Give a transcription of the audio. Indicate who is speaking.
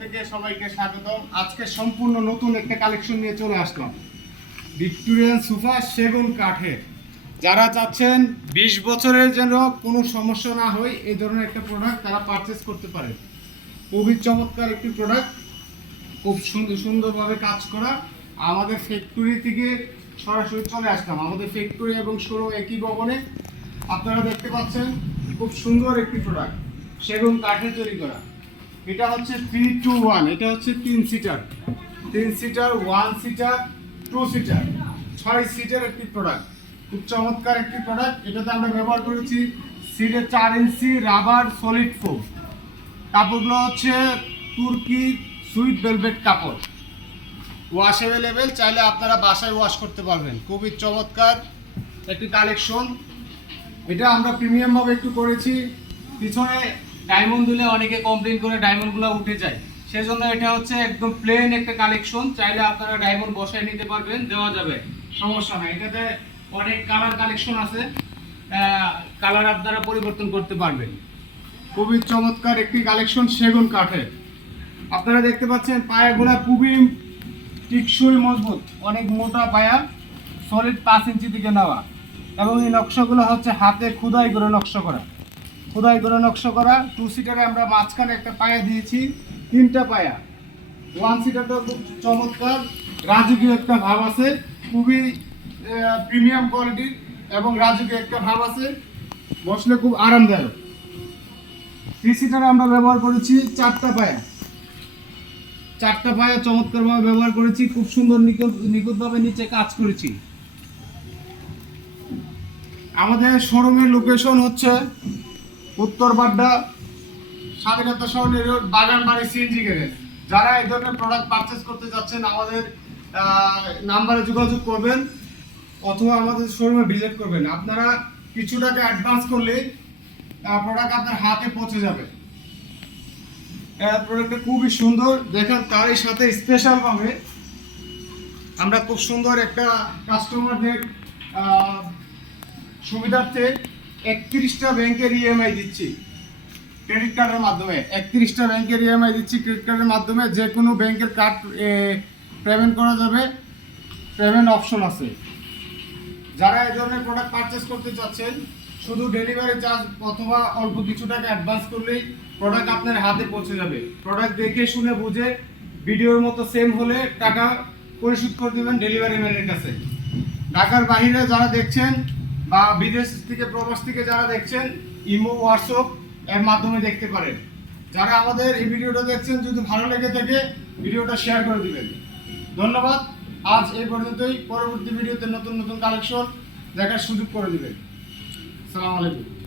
Speaker 1: থেকে সবাইকে আজকে সম্পূর্ণ নতুন একটা কালেকশন নিয়ে চলে আসলাম। ভিক্টোরিয়ান সেগুন কাঠের। যারা চাচ্ছেন বিশ বছরের যেন কোনো সমস্যা না হয়, এই ধরনের একটা প্রোডাক্ট তারা পারচেস করতে পারে খুবই চমৎকার একটি প্রোডাক্ট খুব সুন্দর সুন্দরভাবে কাজ করা। আমাদের ফ্যাক্টরি থেকে সরাসরি চলে আসলাম। আমাদের ফ্যাক্টরি এবং শোরুম একই ভবনে। আপনারা দেখতে পাচ্ছেন, খুব সুন্দর একটি প্রোডাক্ট সেগুন কাঠের তৈরি করা। এটা হচ্ছে থ্রি টু ওয়ান এটা হচ্ছে তিন সিটার তিন seater one seater two seater ছয় সিটার একটি প্রোডাক্ট খুব চমৎকার একটি প্রোডাক্ট এটাতে আমরা ব্যবহার করেছি সিটের চার ইঞ্চি রাবার সলিড ফোম কাপড়গুলো হচ্ছে তুর্কি সুইট ভেলভেট কাপড়। ওয়াশ অ্যাভেলেবেল চাইলে আপনারা বাসায় ওয়াশ করতে পারবেন। খুবই চমৎকার একটি কালেকশন এটা আমরা প্রিমিয়াম ভাবে একটু করেছি। পিছনে ডায়মন্ড দিলে অনেকে কমপ্লেন করে ডায়মন্ডগুলো উঠে যায়। সেজন্য এটা হচ্ছে একদম প্লেন একটা কালেকশন চাইলে আপনারা ডায়মন্ড বসায় নিতে পারবেন, দেওয়া যাবে। সমস্যা নাই। এটাতে অনেক কালার কালেকশন আছে। কালার আপনারা পরিবর্তন করতে পারবেন। খুবই চমৎকার একটি কালেকশন সেগুন কাঠের। আপনারা দেখতে পাচ্ছেন পায়াগুলা খুবই টিকসই, মজবুত। অনেক মোটা পায়া সলিড পাঁচ ইঞ্চি থেকে নেওয়া। এবং এই নকশাগুলো হচ্ছে হাতে খুদাই করে নকশা করা। খুদাই করে নকশা করা। টু সিটারে আমরা মাঝখানে একটা পায়া দিয়েছি, তিনটা পায়া। ওয়ান সিটারটা খুব চমৎকার, রাজকীয় একটা ভাব আছে, খুবই প্রিমিয়াম কোয়ালিটির এবং রাজকীয় একটা ভাব আছে, বসলে খুব আরামদায়ক। থ্রি সিটারে আমরা ব্যবহার করেছি চারটা পায়া। চারটা পায়া চমৎকারভাবে ব্যবহার করেছি, খুব সুন্দর নিখুঁত, নিখুঁতভাবে নিচে কাজ করেছি। আমাদের শোরুমের লোকেশন হচ্ছে উত্তর Badda, Swadhinata Sarani road Baganbari CNG garage যারা এই ধরনের প্রোডাক্ট পারচেস করতে যাচ্ছেন, আমাদের নাম্বারে যোগাযোগ করবেন অথবা আমাদের শোরুমে ভিজিট করবেন। আপনারা কিছু টাকা অ্যাডভান্স করলে প্রোডাক্ট আপনার হাতে পৌঁছে যাবে। প্রোডাক্টটা খুবই সুন্দর। দেখেন, তারই সাথে স্পেশাল ভাবে আমরা খুব সুন্দর একটা কাস্টমারদের সুবিধার্থে একত্রিশটা ব্যাংকের ইএমআই দিচ্ছি। ক্রেডিট কার্ডের মাধ্যমে। একত্রিশটা ব্যাংকের ইএমআই দিচ্ছি ক্রেডিট কার্ডের মাধ্যমে। যে কোনো ব্যাংকের কার্ড পেমেন্ট করা যাবে। পেমেন্ট অপশন আছে। যারা এই ধরনের প্রোডাক্ট পারচেস করতে চাচ্ছেন, শুধু ডেলিভারি চার্জ অথবা অল্প কিছু টাকা অ্যাডভান্স করলেই প্রোডাক্ট আপনার হাতে পৌঁছে যাবে। প্রোডাক্ট দেখে শুনে বুঝে ভিডিওর মতো সেম হলে টাকা পরিশোধ করে দেবেন ডেলিভারি ম্যানের কাছে। ঢাকার বাইরে যারা দেখছেন বা বিদেশ থেকে, প্রবাস থেকে যারা দেখছেন, ইমো, হোয়াটসঅ্যাপ এর মাধ্যমে দেখতে পারেন। যারা আমাদের এই ভিডিওটা দেখছেন, যদি ভালো লেগে থাকে, ভিডিওটা শেয়ার করে দিবেন। ধন্যবাদ। আজ এই পর্যন্তই। পরবর্তী ভিডিওতে নতুন নতুন কালেকশন দেখার সুযোগ করে দেবেন। সালাম আলাইকুম।